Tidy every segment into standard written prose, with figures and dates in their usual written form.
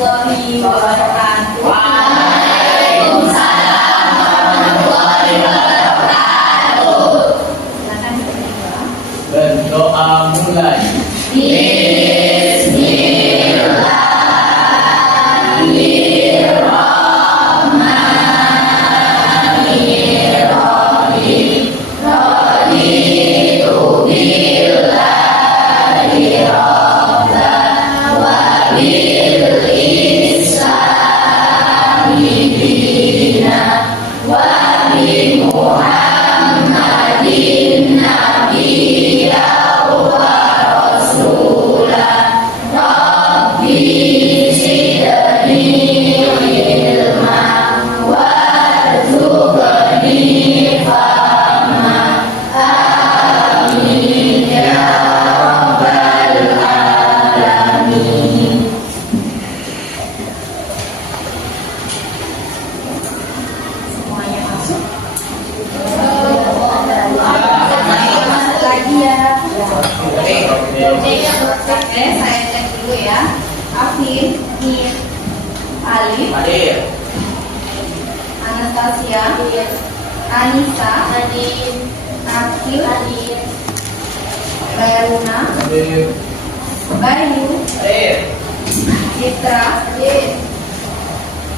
warahmatullahi wabarakatuh. Waalaikumsalam warahmatullahi wabarakatuh. Silakan berdoa. Berdoa mulai. Semuanya masuk. Masuk lagi ya. Oke, saya cek dulu ya. Afif, Mir, Alif, Hadir. Anastasia, Anissa, Akil, Bayaruna, Hadir. Bayu, Hadir. Citra,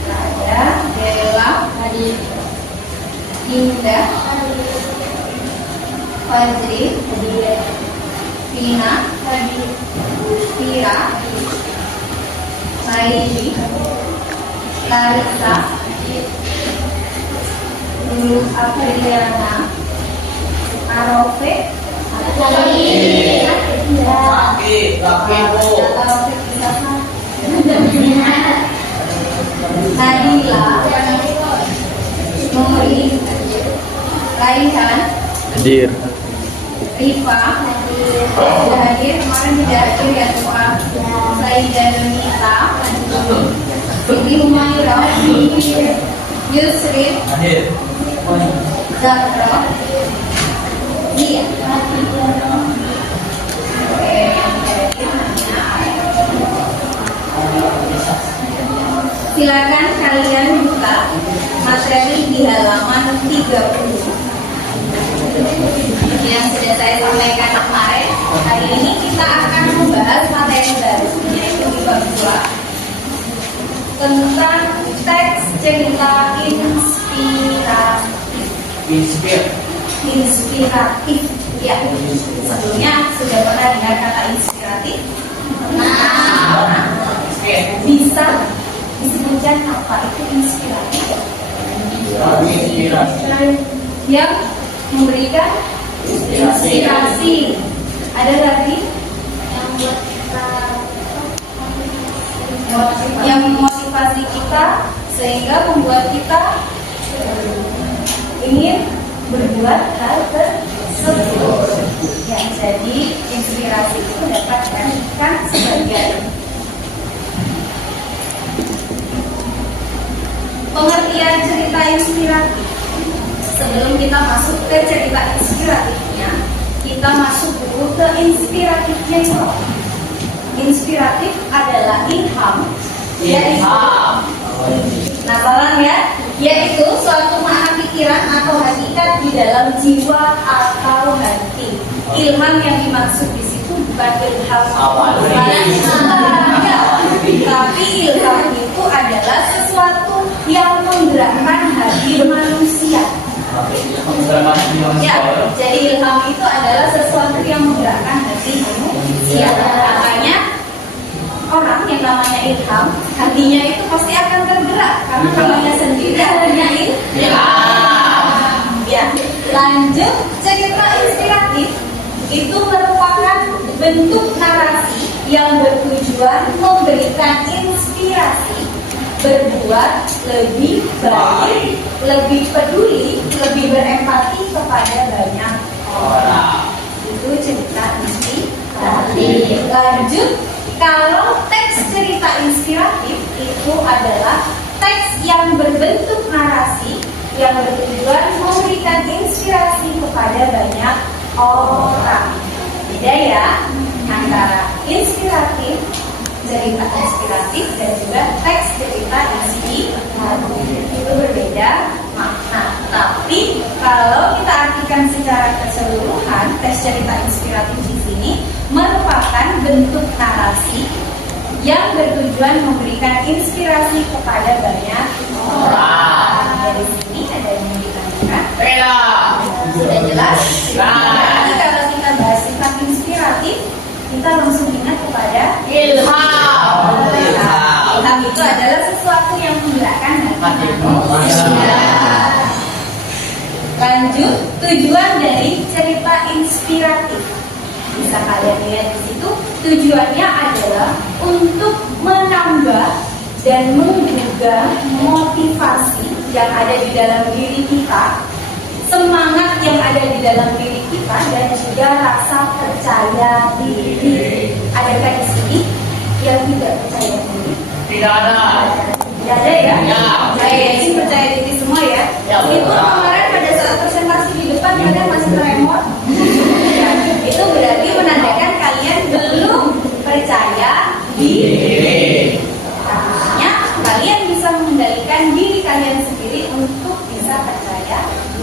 Raya, Bella, Indah, Fajri, Tina, Tira, Laili, Larissa, Lulu Apriliana, Arofe, Sakit, Bu. Nadila, Nuri, Raihan, Hadir. Rifa, sudah hadir, kemarin tidak hadir ya Pak. Saida Nunita, Siti Humairah, Yusri, Hadir. Zahra, Zia. Silakan kalian buka materi di halaman 30 yang sudah saya sampaikan kemarin. Hari ini kita akan membahas materi baru, yaitu di bab 2 tentang teks cerita inspiratif. Ya, sebelumnya sudah pernah dengar kata inspiratif? Bisa disebutkan apa itu inspiratif? Yang memberikan inspirasi. Ada lagi yang memotivasi kita sehingga membuat kita ingin berbuat hal tersebut. Ya, jadi inspirasi itu dapat diartikan sebagai pengertian cerita inspiratif. Sebelum kita masuk ke cerita inspiratifnya, kita masuk dulu ke inspiratifnya itu. Inspiratif adalah ilham. Penasaran ya? Yaitu suatu makna pikiran atau hakikat di dalam jiwa atau hati. Ilham yang dimaksud di situ bukan ilham tapi ilham itu adalah sesuatu yang menggerakkan hati manusia. Ya, jadi ilham itu adalah sesuatu yang menggerakkan hati manusia. Makanya orang yang namanya ilham, hatinya itu pasti akan tergerak karena namanya sendiri adanya ilham. Ya, lanjut cerita inspiratif itu merupakan bentuk narasi yang bertujuan memberikan inspirasi berbuat lebih baik, lebih peduli, lebih berempati kepada banyak orang. Itu cerita inspiratif. Lanjut, kalau teks cerita inspiratif itu adalah teks yang berbentuk narasi yang bertujuan memberikan inspirasi kepada banyak orang. Beda ya antara inspiratif cerita inspiratif dan juga teks cerita inspiratif. Itu berbeda makna. Tapi kalau kita artikan secara keseluruhan, teks cerita inspiratif di sini merupakan bentuk narasi yang bertujuan memberikan inspirasi kepada banyak orang. Dari sini ada yang mau ditanyakan? Sudah jelas? Jadi kalau kita bahas sifat inspiratif, kita langsung ingat kepada Ilham. Ilham itu adalah sesuatu yang menggerakkan hati manusia. Lanjut, tujuan dari cerita inspiratif. Bisa kalian lihat di situ, tujuannya adalah untuk menambah dan menggugah motivasi yang ada di dalam diri kita, semangat yang ada di dalam diri kita, dan juga rasa percaya diri. Adakah di sini yang tidak percaya diri? Tidak ada. Tidak ada ya? Ya. Saya yakin percaya diri semua ya. Ya, Itu betul. kemarin pada saat presentasi di depan kadang masih tremor. Ya, itu berarti menandakan kalian belum percaya diri. Harusnya kalian bisa mengendalikan diri kalian sendiri untuk bisa percaya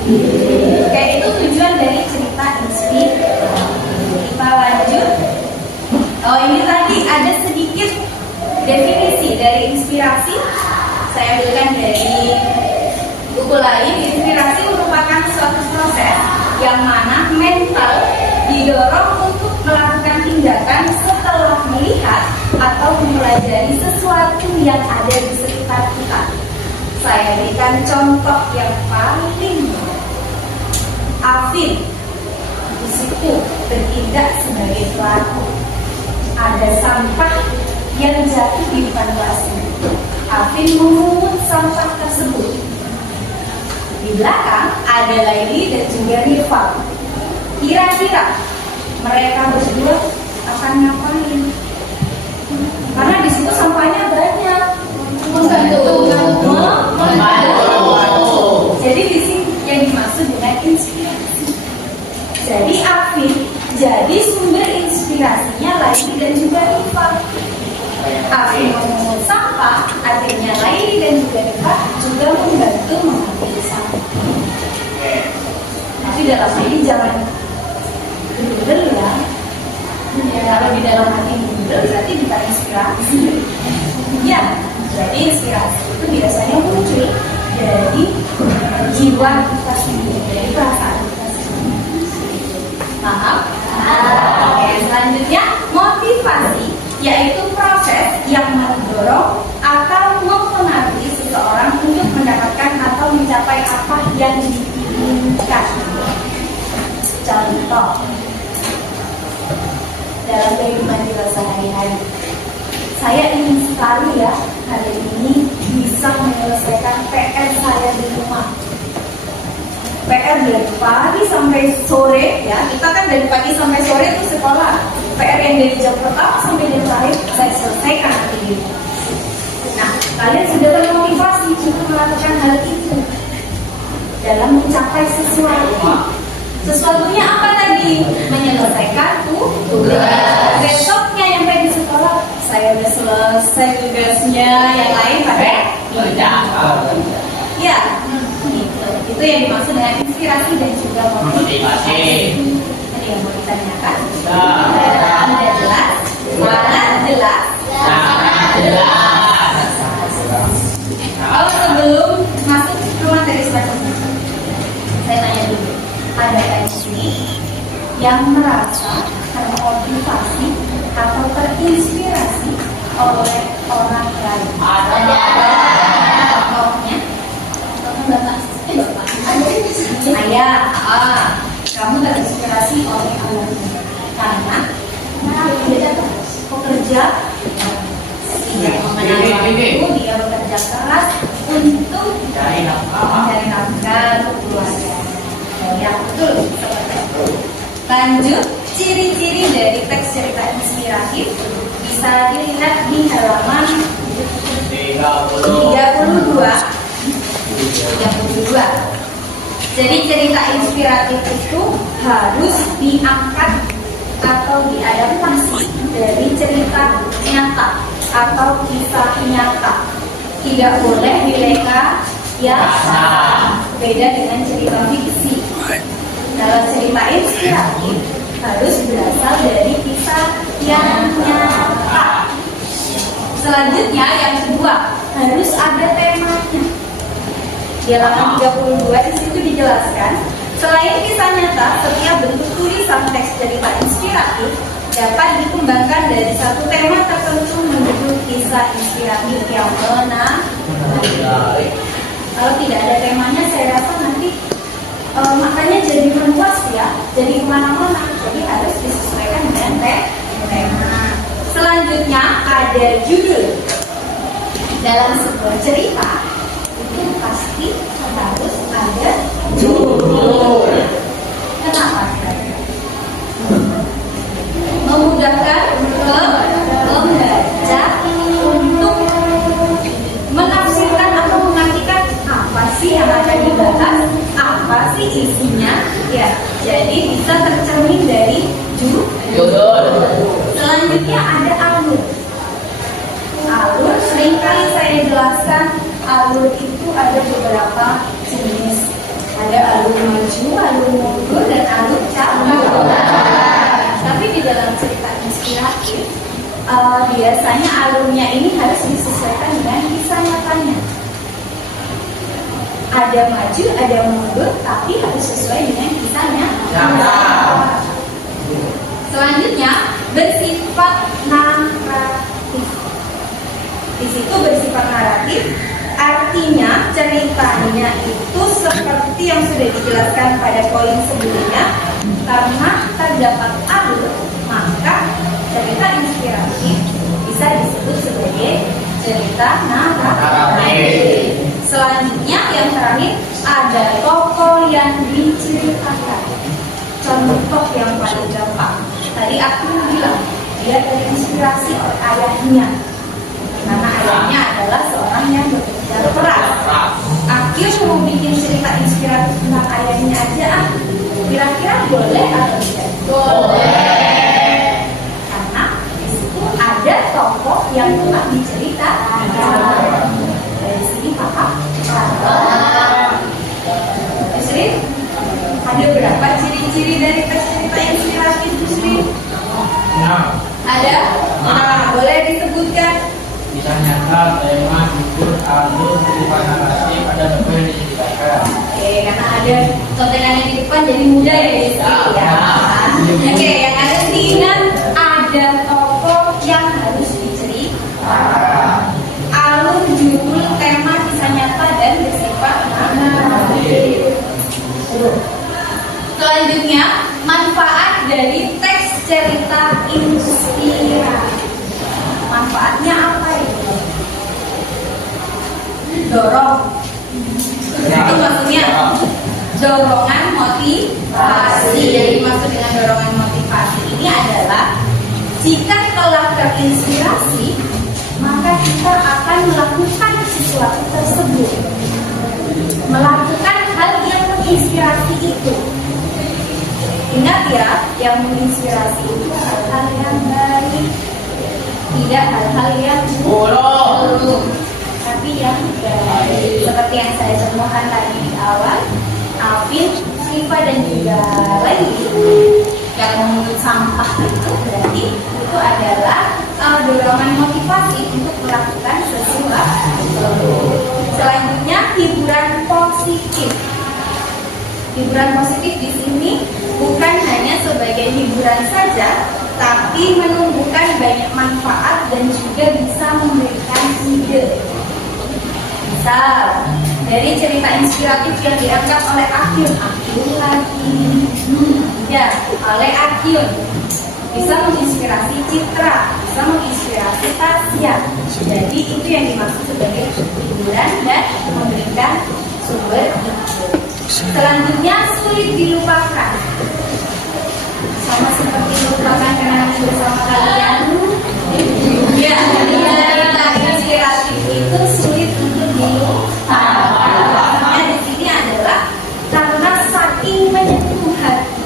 diri. Kayak itu tujuan dari cerita inspiratif. Kita lanjut. Oh, ini tadi ada sedikit definisi dari inspirasi. Saya ambilkan dari buku lain. Inspirasi merupakan suatu proses yang mana mental didorong untuk melakukan tindakan setelah melihat atau mempelajari sesuatu yang ada di sekitar kita. Saya berikan contoh yang paling Afin di situ bertindak sebagai pelaku. Ada sampah yang jatuh di depan kelasnya. Afin memungut sampah tersebut. Di belakang ada Laili dan juga Rifa. Kira-kira mereka berdua akan ngapain? Karena di situ sampahnya banyak. Membantu. Jadi di sini yang dimaksud dengan inspirasi. Jadi Afin jadi sumber inspirasinya Laili dan juga Rifa. Afin memungut sampah, akhirnya Laili dan juga Rifa juga membantu mengambil sampah. Tapi dalam ini jangan gedul ya. Kalau di dalam hati gedul berarti bukan inspirasi. Ya, jadi inspirasi itu biasanya muncul dari jiwa kita sendiri, dari perasaan kita sendiri. Paham? Oke, selanjutnya motivasi, yaitu proses yang mendorong atau mempengaruhi seseorang untuk mendapatkan atau mencapai apa yang diinginkan. Contoh dalam kehidupan kita sehari-hari, saya ingin sekali ya hari ini bisa menyelesaikan PR saya di rumah. PR dari pagi sampai sore ya, kita kan dari pagi sampai sore itu sekolah. PR yang dari jam pertama sampai jam terakhir saya selesaikan nanti di rumah. Nah, kalian sudah termotivasi untuk melakukan hal itu dalam mencapai sesuatu. Sesuatunya apa tadi? Menyelesaikan tugas. Besoknya yang di sekolah saya udah selesai tugasnya, yang lain pada ya. Itu yang dimaksud dengan inspirasi dan juga motivasi. Ada yang mau ditanyakan? Sudah jelas? Sangat jelas? Sangat jelas. Oh, sebelum masuk ke materi selanjutnya, saya tanya dulu. Adakah di sini yang merasa termotivasi atau terinspirasi oleh orang lain? Ada. Contohnya? Ayah, kamu terinspirasi oleh Allah karena pekerja tidak mengenal waktu, dia bekerja keras untuk mencari nafkah untuk keluarga. Ya betul, seperti itu. Lanjut, ciri-ciri dari teks cerita inspiratif bisa dilihat di halaman 32. Jadi cerita inspiratif itu harus diangkat atau diadaptasi dari cerita nyata. atau kisah nyata. Tidak boleh direkayasa. Beda dengan cerita fiksi. Dalam cerita inspiratif harus berasal dari kisah yang nyata. Selanjutnya yang kedua, harus ada temanya. Di halaman 32 di situ dijelaskan, selain kisah nyata, setiap bentuk tulisan teks cerita inspiratif dapat dikembangkan dari satu tema tertentu menuju kisah inspiratif yang menarik. Kalau tidak ada temanya, saya rasa nanti makanya jadi meluas ya, jadi kemana-mana. Jadi harus disesuaikan dengan tema. Selanjutnya ada judul. Dalam sebuah cerita itu pasti harus ada judul. Kenapa? Memudahkan pembaca untuk menafsirkan atau mengartikan apa sih yang akan dibahas, apa sih isinya, ya. Jadi bisa tercermin dari judul. Selanjutnya ada alur. Alur seringkali saya jelaskan, alur itu ada beberapa jenis. Ada alur maju, alur mundur, dan alur cabang. Tapi di dalam cerita inspiratif, biasanya alurnya ini harus disesuaikan dengan kisah nyatanya. Ada maju, ada mundur, tapi harus sesuai dengan kisahnya. Selanjutnya bersifat naratif. Di situ bersifat naratif, artinya ceritanya itu seperti yang sudah dijelaskan pada poin sebelumnya. Karena terdapat alur, maka cerita inspiratif bisa disebut sebagai cerita naratif. Selanjutnya yang terakhir ada tokoh yang diceritakan. Contoh yang paling gampang, tadi aku bilang dia terinspirasi oleh ayahnya, karena ayahnya adalah seorang yang bekerja keras. Akhir mau bikin cerita inspiratif tentang ayahnya aja, kira-kira boleh atau tidak? Boleh. Karena di situ ada tokoh yang telah diceritakan. Dari sini paham? Sri, ada berapa ciri-ciri dari teks cerita inspiratif, Sri? Ada? Boleh disebutkan? Kisah nyata, tema, judul, alur, sifat narasi pada novel yang diceritakan. Oke, karena ada contekannya di depan jadi mudah ya di sini ya. Oke, yang harus diingat ada tokoh yang harus diceritakan. Alur, judul, tema, kisah nyata dan bersifat naratif. Selanjutnya, manfaat dari teks cerita inspiratif. Manfaatnya apa itu? Dorong. Itu maksudnya dorongan motivasi. Jadi maksud dengan dorongan motivasi ini adalah jika telah terinspirasi, maka kita akan melakukan sesuatu tersebut, melakukan hal yang menginspirasi itu. Ingat ya, yang menginspirasi itu hal-hal yang baik, tidak hal-hal yang buruk, tapi yang baik. Seperti yang saya contohkan tadi di awal, Alvin, Siva dan juga lagi yang memungut sampah itu berarti itu adalah dorongan motivasi untuk melakukan sesuatu. Selanjutnya hiburan positif. Hiburan positif di sini bukan hanya sebagai hiburan saja, tapi menumbuhkan banyak manfaat dan juga bisa memberikan ide. Misal dari cerita inspiratif yang diangkat oleh Akyun lagi, ya oleh Akyun bisa menginspirasi Citra, bisa menginspirasi Tasya. Jadi itu yang dimaksud sebagai hiburan dan memberikan sumber ide. Selanjutnya sulit dilupakan, sama seperti melupakan kenangan bersama kalian. Ya, cerita inspiratif itu sulit untuk dilupakan. Karena di sini adalah karena saking menyentuh hati.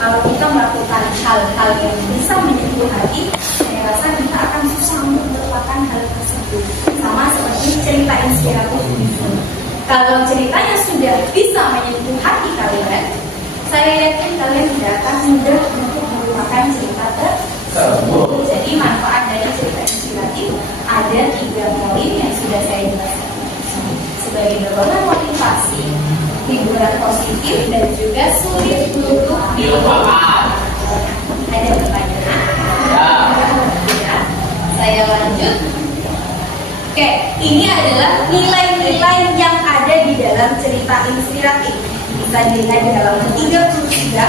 Kalau kita melakukan hal-hal yang bisa menyentuh hati, saya rasa kita akan susah inspiratif ini. Kalau ceritanya sudah bisa menyentuh hati kalian, saya yakin kalian tidak akan mudah untuk melupakan cerita tersebut. Jadi manfaat dari cerita inspiratif ada 3 poin yang sudah saya jelaskan sebagai dorongan motivasi, hiburan positif, dan juga sulit untuk Dilupakan. Ada pertanyaan? Ya. Saya lanjut. Oke, ini adalah nilai-nilai yang ada di dalam cerita inspiratif. Bisa dilihat di dalam 33.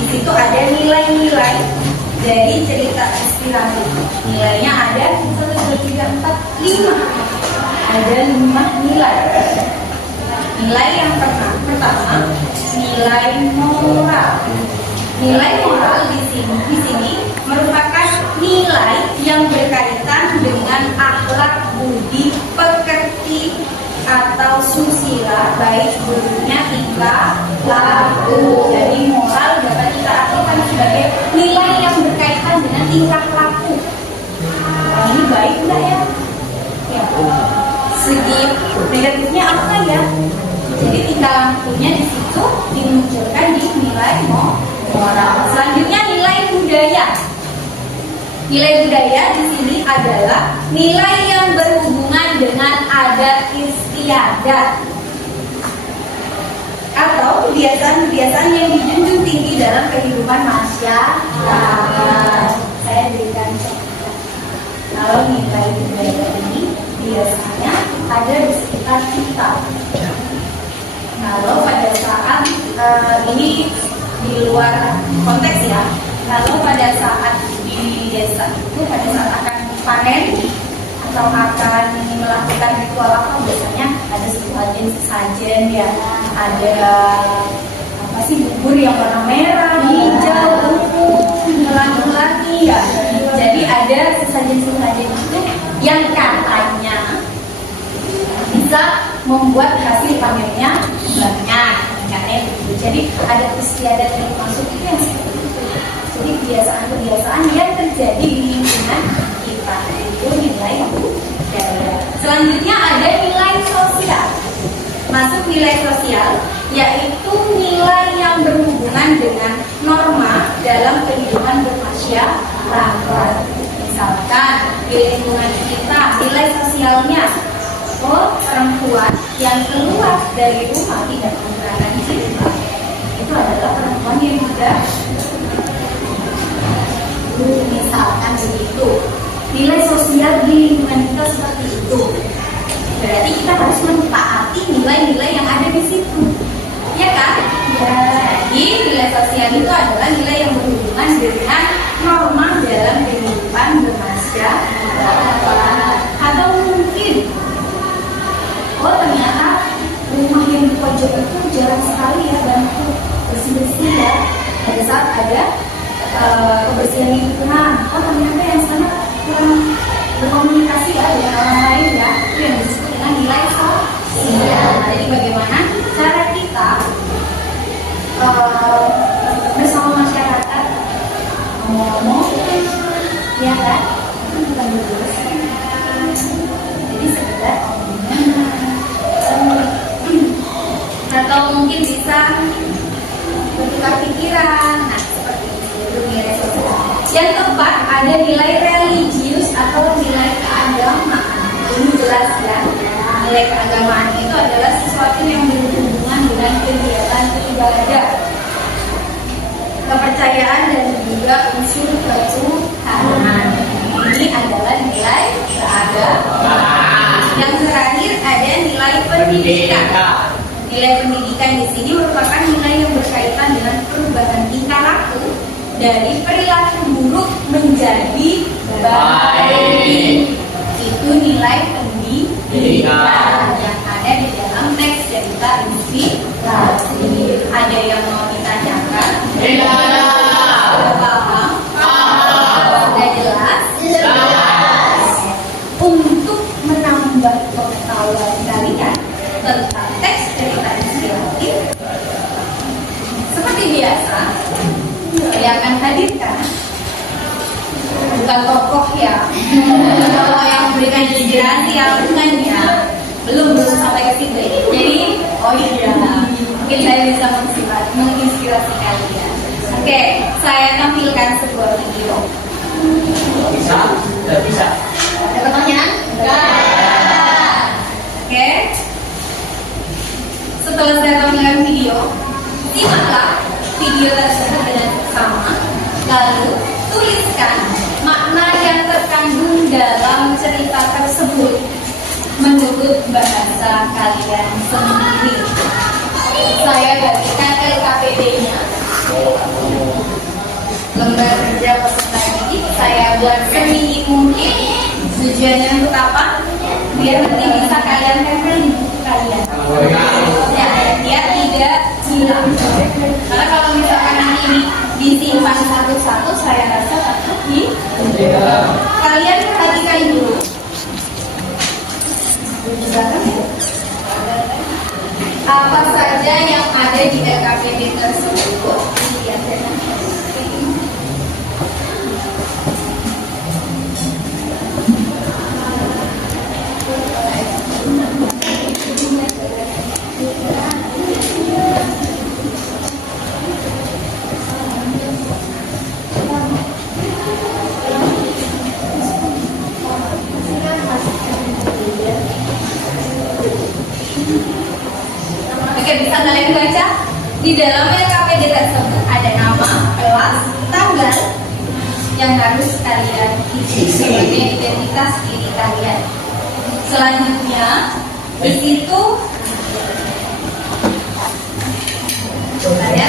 Di situ ada nilai-nilai dari cerita inspiratif. Nilainya ada 1, 2, 3, 4, 5. Ada 5 nilai. Nilai yang pertama, nilai moral. Nilai moral di sini merupakan nilai yang berkaitan dengan akhlak, budi, pekerti, atau susila, baik bunyinya tingkah laku. Jadi moral dapat kita artikan sebagai nilai yang berkaitan dengan tingkah laku. Ini baik enggak ya? Ya. Segi negatifnya apa ya? Jadi tingkah lakunya di situ dimunculkan di nilai moral. Selanjutnya nilai budaya. Nilai budaya di sini adalah nilai yang berhubungan dengan adat istiadat atau kebiasaan-kebiasaan yang dijunjung tinggi dalam kehidupan masyarakat. Saya berikan contoh. Kalau nilai budaya ini biasanya ada di sekitar kita. Kalau pada saat ini di luar konteks ya, kalau pada saat di desa itu pada saat akan panen atau akan melakukan ritual apa, biasanya ada sesajen ya, ada apa sih, bubur yang warna merah, hijau, ungu, melangi ya. Jadi ada sesajen-sesajen itu yang katanya bisa membuat hasil panennya banyak, katanya begitu. Jadi ada istiadat yang masuk itu yang seperti itu. Jadi kebiasaan-kebiasaan yang terjadi di lingkungan kita itu nilai budaya. Selanjutnya ada nilai sosial. Masuk nilai sosial yaitu nilai yang berhubungan dengan norma dalam kehidupan bermasyarakat. Misalkan di lingkungan kita nilai sosialnya, perempuan yang keluar dari rumah tidak menggunakan jilbab itu adalah perempuan yang tidak, misalkan begitu. Nilai sosial di lingkungan kita seperti itu. Berarti kita harus mentaati nilai-nilai yang ada di situ, ya kan? Jadi nilai sosial itu adalah nilai yang berhubungan dengan norma dalam kehidupan bermasyarakat. Atau mungkin ternyata rumah yang di pojok itu jarang sekali ya bantu bersih-bersih ya pada saat ada kebersihan lingkungan. Ternyata yang sana kurang berkomunikasi ya dengan orang lain ya, itu yang disebut dengan nilai sosial. Jadi bagaimana cara kita bersama masyarakat ngomong ya kan, itu bukan bersih. Jadi sekedar atau mungkin bisa bertukar pikiran. Nah, seperti itu nilai sosial. Yang keempat ada nilai religius atau nilai keagamaan. Ini jelas ya. Nilai keagamaan itu adalah sesuatu yang berhubungan dengan kegiatan ibadah, kepercayaan, dan juga unsur ketuhanan. Ini adalah nilai keagamaan. Yang terakhir ada nilai pendidikan. Nilai pendidikan di sini merupakan nilai yang berkaitan dengan perubahan tingkah laku dari perilaku buruk menjadi baik. Itu nilai pendidikan yang ada di dalam teks cerita inspirasi. Ada yang mau ditanyakan? Sudah paham? Sudah jelas? Untuk menambah pengetahuan kalian tentang teks cerita inspiratif, seperti biasa saya akan hadirkan bukan tokoh ya, kalau yang memberikan inspirasi ya, bukan ya, belum sampai ke situ. Jadi, oh iya, mungkin saya bisa menginspirasi kalian. Oke, saya tampilkan sebuah video. Bisa? Tidak bisa. Ada pertanyaan? Enggak. Oke. Setelah saya tampilkan video, simaklah video tersebut dengan sama. Lalu tuliskan makna yang terkandung dalam cerita tersebut menurut bahasa kalian sendiri. Saya bagikan LKPD-nya. Lembar kerja peserta didik saya buat semini mungkin. Tujuannya untuk apa? Biar nanti bisa kalian handle kalian. Ya, dia tidak hilang. Karena kalau misalkan nanti ini disimpan satu-satu, saya rasa takut kalian perhatikan dulu. Apa saja yang ada di LKPD tersebut? Lihat ya. Oke, bisa kalian baca? Di dalam LKPD tersebut ada nama, kelas, tanggal yang harus kalian isi sebagai identitas diri kalian. Selanjutnya, di situ saya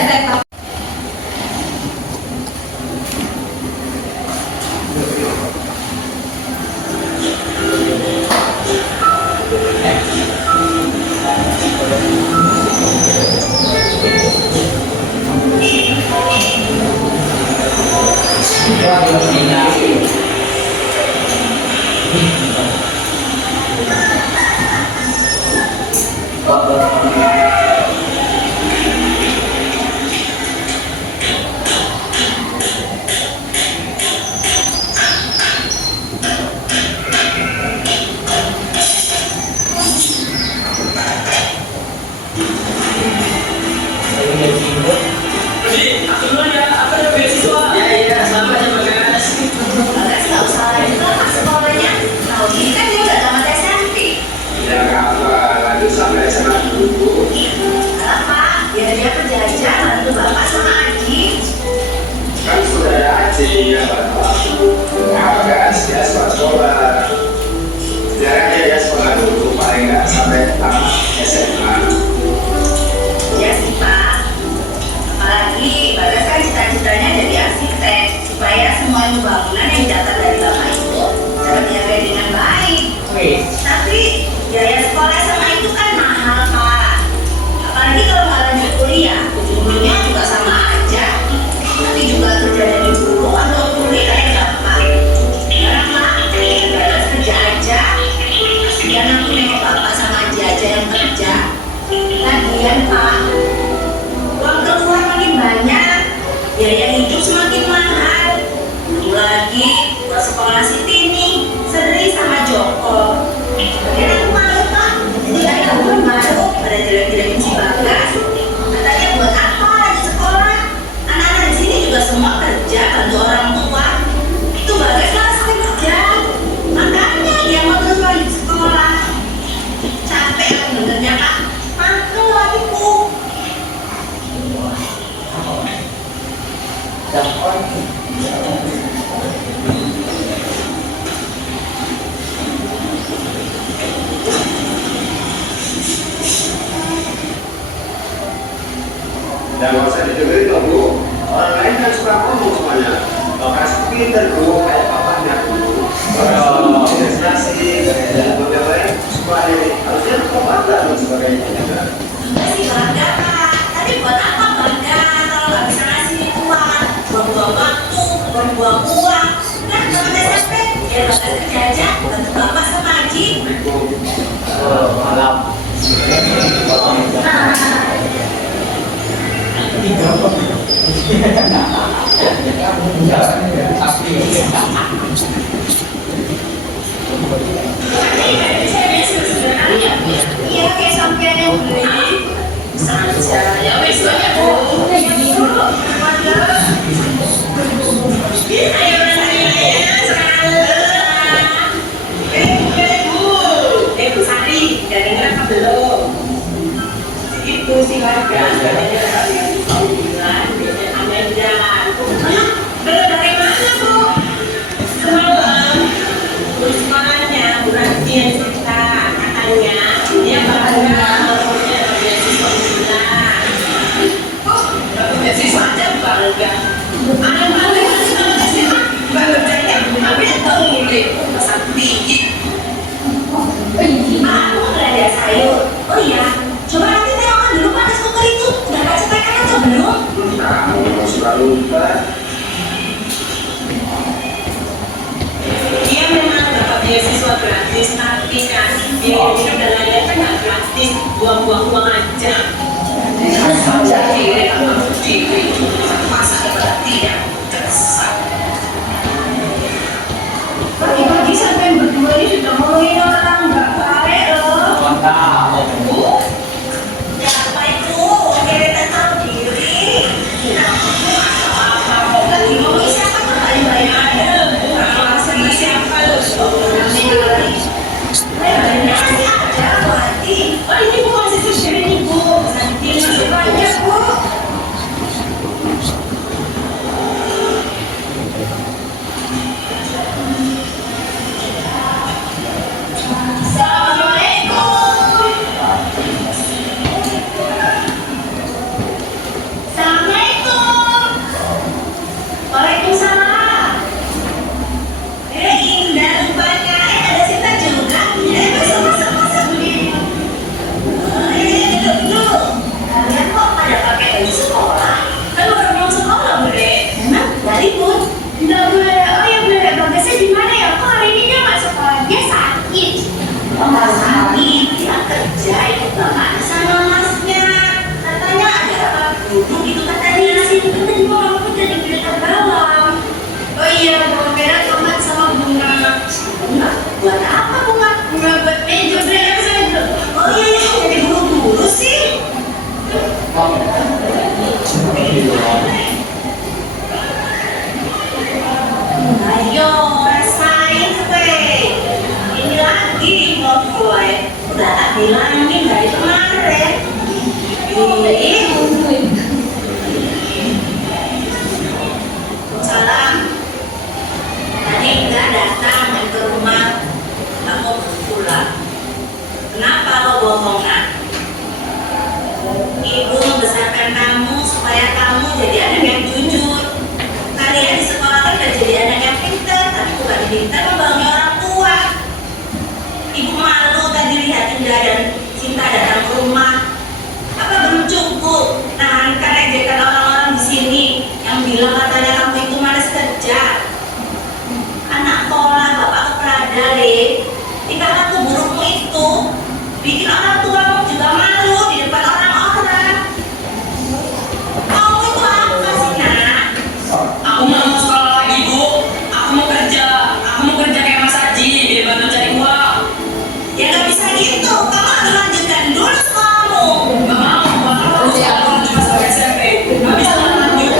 bangunan yang datang dari Bapak itu cara menjaga dengan baik. Tapi biaya sekolah sama itu kan mahal, Pak. Apalagi kalau nggak lanjut kuliah, ujung-ujungnya juga sama aja. Nanti juga kerja dari guru atau kuliah yang gampang. Sekarang Pak, balas kerja aja. Kasihan aku nengok Bapak sama aja yang kerja. Lagian Pak, uang keluar makin banyak, biaya hidup semakin mahal. Lagi buat sekolah si Tini, Sri sama Joko. Kemudian aku malu Pak, jadi aku malu pada jelek-jelekin si Bagas. Katanya buat apa lagi sekolah? Anak-anak di sini juga semua kerja bantu orang tua. Itu Bagas malah sampai kerja. Makanya dia mau terus lanjut sekolah. Capek aku dengernya Pak. Makan lagiku. Dan nggak usah didengerin dong Bu, orang lain kan suka ngomong semuanya. Bapak pinter Bu, kayak bapaknya dulu. Prestasi, lembaga lain suka ini. Harusnya suka bangga dan sebagainya. Masih bangga Pak, tapi buat apa bangga kalau nggak bisa ngasih uang, buang-buang waktu, buang-buang uang. Kan kalau SMP, ya Bagas kerja aja, bantu Bapak sama Haji. Malam. beli saja. Ya wis banyak Bu. Ayo Bu Sari, udah denger apa belum? Itu si warga, katanya bilang biasanya Amanda. Belum dari mana Bu? Semalam, sekolahnya Bu Ranti yang cerita, katanya dia bangga punya beasiswa bulan. Oh, beasiswa aja bangga. Anak bangga sama beasiswa, bangga aja. Tapi tahu mulai pasang tinggi. Aku nggak ada sayur. Oh iya, coba nanti tengokkan dulu Pak, es koker itu udah baca tekan atau belum? Kamu suka lupa. Dia memang dapat beasiswa gratis, tapi kan dia hidup dan lain-lain kan nggak gratis, buang-buang uang aja. Jadi aku diri masa daripada tidak tersesat. Pagi-pagi sampai berdua ini sudah ngomongin orang nggak baik loh. Mantap. Bu, siapa itu? Kita tahu diri. Apa-apa lagi ngomongin siapa tuh baik-baik aja. Sama siapa loh? Oh ini Bu masih sisir ini Bu. Nanti masih banyak Bu. Assalamualaikum. Assalamualaikum. Waalaikumsalam. Indah rupanya. Ada Sinta juga. Masuk begini. Duduk. Kalian kok pada pakai baju sekolah? Kan baru pulang sekolah, Bude. Emang dari Bun? Enggak, Bude. Oh ya, Bude. Bagusnya di mana ya? Kok hari ini dia nggak sekolah? Dia sakit. Oh, nggak sakit. Dia kerja ikut bapak sama masnya. Katanya ada apa duduk itu katanya. Sini kan tadi mau jadi berita bawang. Oh iya, bawang merah tomat sama bunga. Bunga? Buat apa bunga? Bunga buat meja belajar saya. Oh iya, iya. Jadi buru-buru sih. Ayo, rasain weh. Ini lagi mau gue. Udah tak bilangin dari kemarin. Salam. Tadi enggak datang main ke rumah. Nggak mau pulang. Kenapa lo bohongan? Ibu membesarkan kamu supaya kamu jadi anak yang jujur. Kalian di sekolah kan udah jadi anak yang pintar, tapi bukan pintar membangun orang tua. Ibu malu tadi lihat Indah dan Cinta datang ke rumah. Apa belum cukup nahankan ejekan orang-orang di sini yang bilang katanya kamu itu malas kerja? Anak sekolah bapak keprada deh. Tingkah laku burukmu itu bikin orang tuamu juga malu di depan orang-orang. Kamu itu apa sih, Nak? Aku mau sekolah lagi Bu. Aku mau kerja. Aku mau kerja kayak Mas Haji biar bantu cari uang. Ya nggak bisa gitu. Kamu harus lanjutkan dulu sekolahmu. Gak mau. Aku sekolah cuma sampai SMP. Gak bisa lanjut.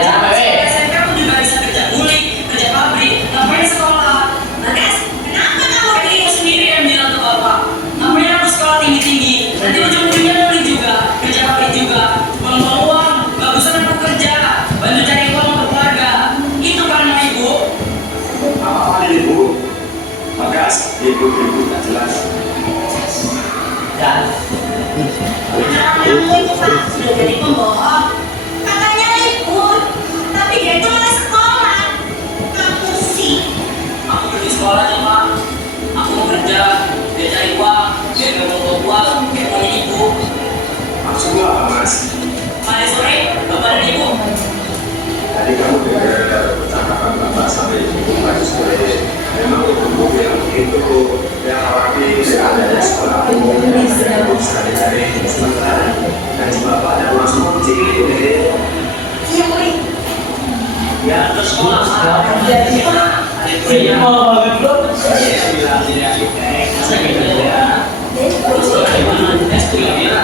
Sampai SMP aku juga bisa kerja kulit, kerja pabrik. Ngapain sekolah? Bagas, kenapa kamu Kayak ibu sendiri yang bilang ke bapak. Ngapain aku sekolah tinggi-tinggi? Nanti ujung-ujungnya kulit juga, kerja pabrik juga. Buang-buang uang. Gak usah aku kerja. Bantu cari uang untuk keluarga. Itu kan mau ibu. Apa-apa ini Bu? Bagas, ibu tak jelas. Dan anak-anakmu itu Pak sudah jadi pembohong? Katanya libur, tapi dia itu malah sekolah. Aku sih. Aku pergi sekolah cuma aku mau kerja, biar cari uang, biar gak mau uang, biar punya ibu. Maksudmu apa Mas? Mari sore, bapak dan ibu. Tadi kamu dengar percakapan bapak sama ibu pagi sore. Memang ibu yang begitu. Yang khawatir adanya sekolah ibu sekali-kali sementara. Gaji bapak dan langsung kecil deh. Iya, Boy. Ya, terus sekolah mana? Jadi mau banget bro. Saya bilang jadi arsitek, saya kerja. Terus kalau gimana? S3 bilang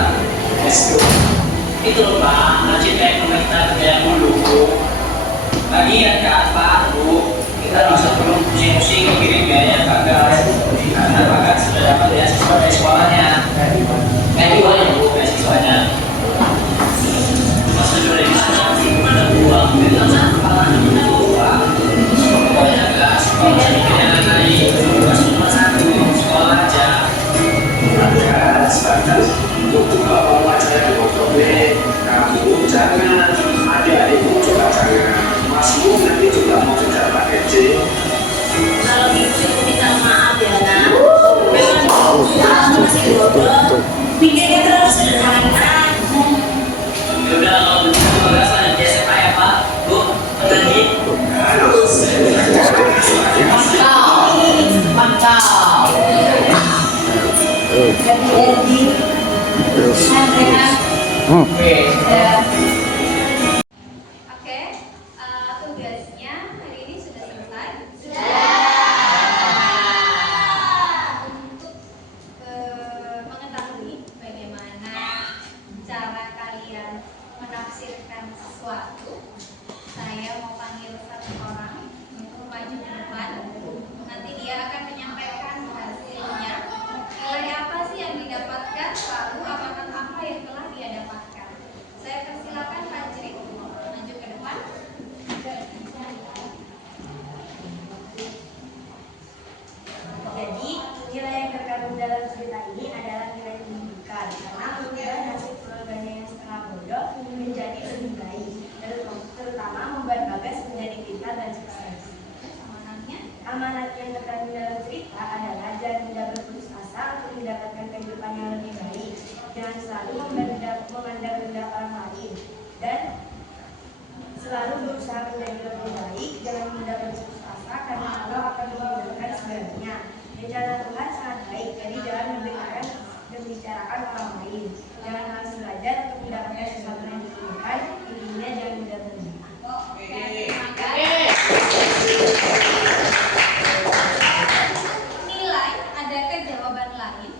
Jadi Andrea. Ya. Oke, tugasnya hari ini sudah selesai. Untuk mengetahui bagaimana cara kalian menafsirkan sesuatu, saya mau panggil satu orang untuk maju ke depan. Nanti dia akan menyampaikan hasilnya. Nilai apa sih yang didapatkan, lalu amalan apa yang telah dia dapatkan. Saya persilakan Pak Jri maju ke depan. Jadi, nilai yang terkandung dalam cerita ini adalah nilai pendidikan karena mengubah nasib keluarganya yang setengah bodoh menjadi lebih baik, terutama membuat Bagas menjadi pintar dan sukses. Amanat yang terkandung dalam cerita adalah jangan mudah berputus asa untuk mendapatkan kehidupan yang lebih baik. Jangan selalu memandang rendah orang lain dan selalu berusaha menjadi lebih baik. Jangan mudah berputus asa karena Allah akan memudahkan segalanya. Rencana Tuhan sangat baik, jadi jangan membicarakan orang lain. Jangan malas belajar untuk mendapatkan sesuatu yang diinginkan. Intinya jangan mudah berhenti. Nilai, adakah jawaban lain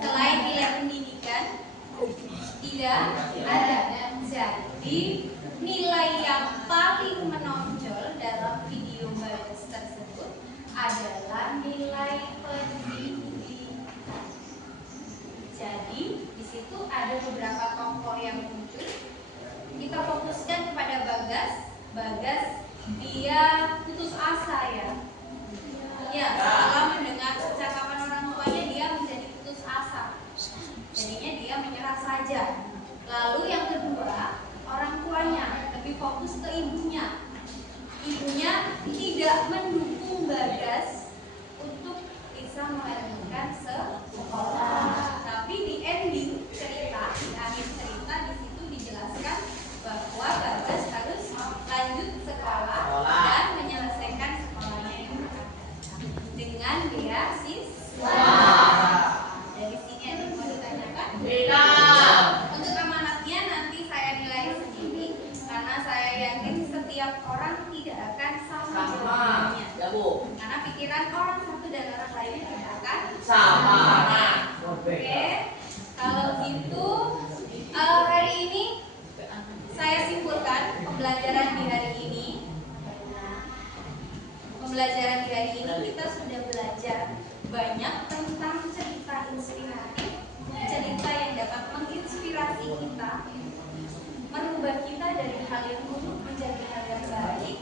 selain nilai pendidikan? Tidak ada. Jadi nilai yang paling menonjol dalam video Bagas tersebut adalah nilai pendidikan. Jadi di situ ada beberapa tokoh yang muncul. Kita fokuskan kepada Bagas. Bagas dia putus asa ya. Ya, setelah mendengar percakapan orang tuanya dia menjadi putus asa. Jadinya dia menyerah saja. Lalu yang kedua, orang tuanya lebih fokus ke ibunya. Ibunya tidak mendukung Bagas untuk bisa melanjutkan sekolah. Tapi di ending cerita, di akhir cerita di situ dijelaskan bahwa Bagas harus lanjut sekolah dan menyelesaikan sekolahnya yang dengan beasiswa. Dari sini ada yang mau ditanyakan? Untuk amanatnya nanti saya nilai sendiri karena saya yakin setiap orang tidak akan sama jawabannya. Karena pikiran orang satu dan orang lainnya tidak akan sama. Oke, kalau gitu hari ini saya simpulkan pembelajaran di hari ini. Pembelajaran di hari ini kita sudah belajar banyak tentang cerita inspiratif, cerita yang dapat menginspirasi kita, merubah kita dari hal yang buruk menjadi hal yang baik.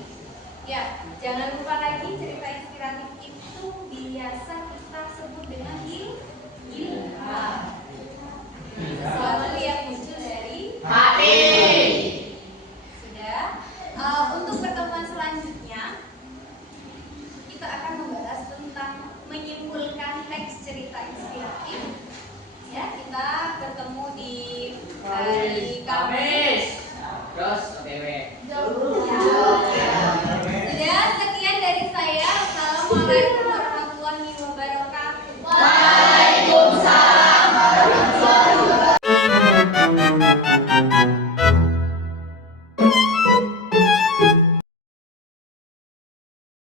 Ya, jangan lupa lagi cerita inspiratif itu biasa kita sebut dengan ilham. Sesuatu yang muncul dari hati. Sudah. Untuk pertemuan selanjutnya kita akan membahas tentang menyimpulkan teks cerita inspiratif. Ya, kita bertemu di hari Kamis. Terus OTW.